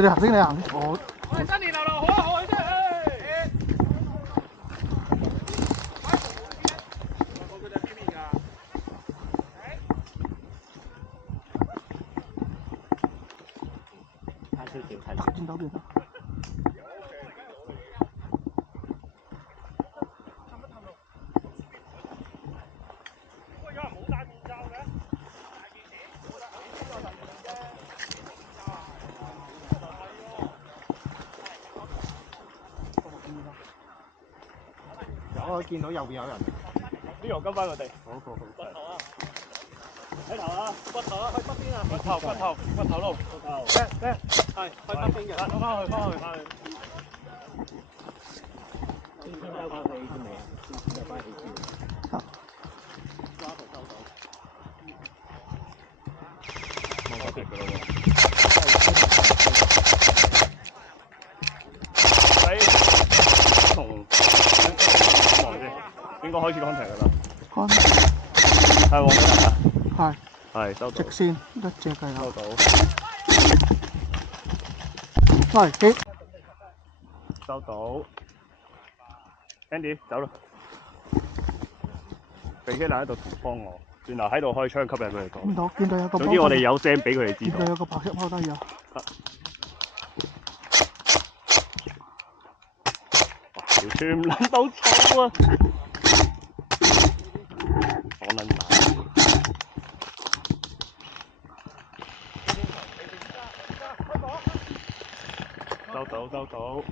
你行先，你行。我新年流流好啊好啊真係。見到邊啊？我見到右邊有人。呢個跟翻佢哋。好。骨頭啊！睇頭啊！骨頭啊！去北邊啊！骨頭路。係去北邊嘅。翻去。先交翻你先未啊？先交翻你先。抓佢收到。望嗰邊㗎咯喎。同應該開始 contact 㗎啦。係黃嗰人啊？係收到。直線一隻計收到。喂，幾？收到。Andy 走啦。肥機男喺度幫我，轉頭喺度開槍吸引佢哋講。見到有個。總之我哋有聲俾佢哋知道。見到有個白色踎低啊！條村唔撚到草啊！我撚曬。收到。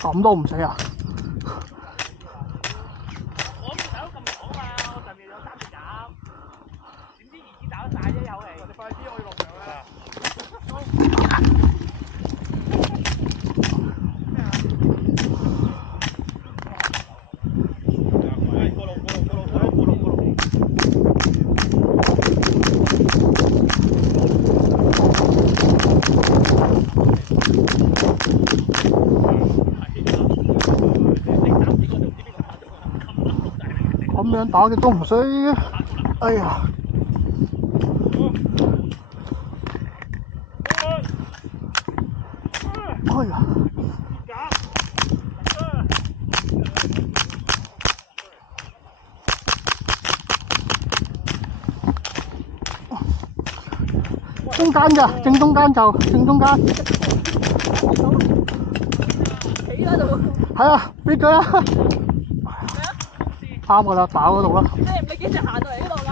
咁都唔死啊！我唔想咁講嘛，我上面有3隻鴨，點知2支打得晒啫，有嚟。你快啲，我要落場啦。過路。咁樣打嘅都唔死，哎呀！哎呀！中間㗎，正中間就正中間。企嗰度。係啊，跌咗啦。啱㗎啦，打嗰度啦。你幾時行到嚟呢度㗎？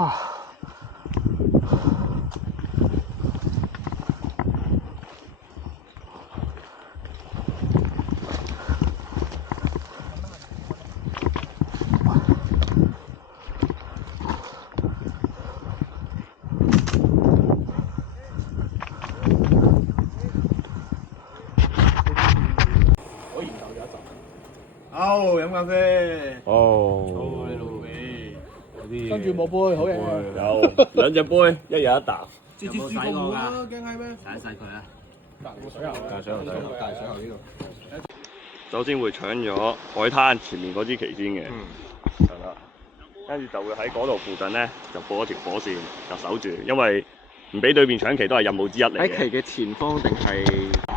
啊！好，飲咖啡。哦。你老味。跟住冇杯，好嘢。有2隻杯，一人一啖。直接試過冇啊？驚閪咩？洗晒佢啊！大水喉呢度。首先會搶咗海灘前面嗰支旗先嘅，係啦，跟住就會喺嗰度附近咧就佈一條火線，就守住，因為唔俾對面搶旗都係任務之一嚟嘅。喺旗嘅前方定係？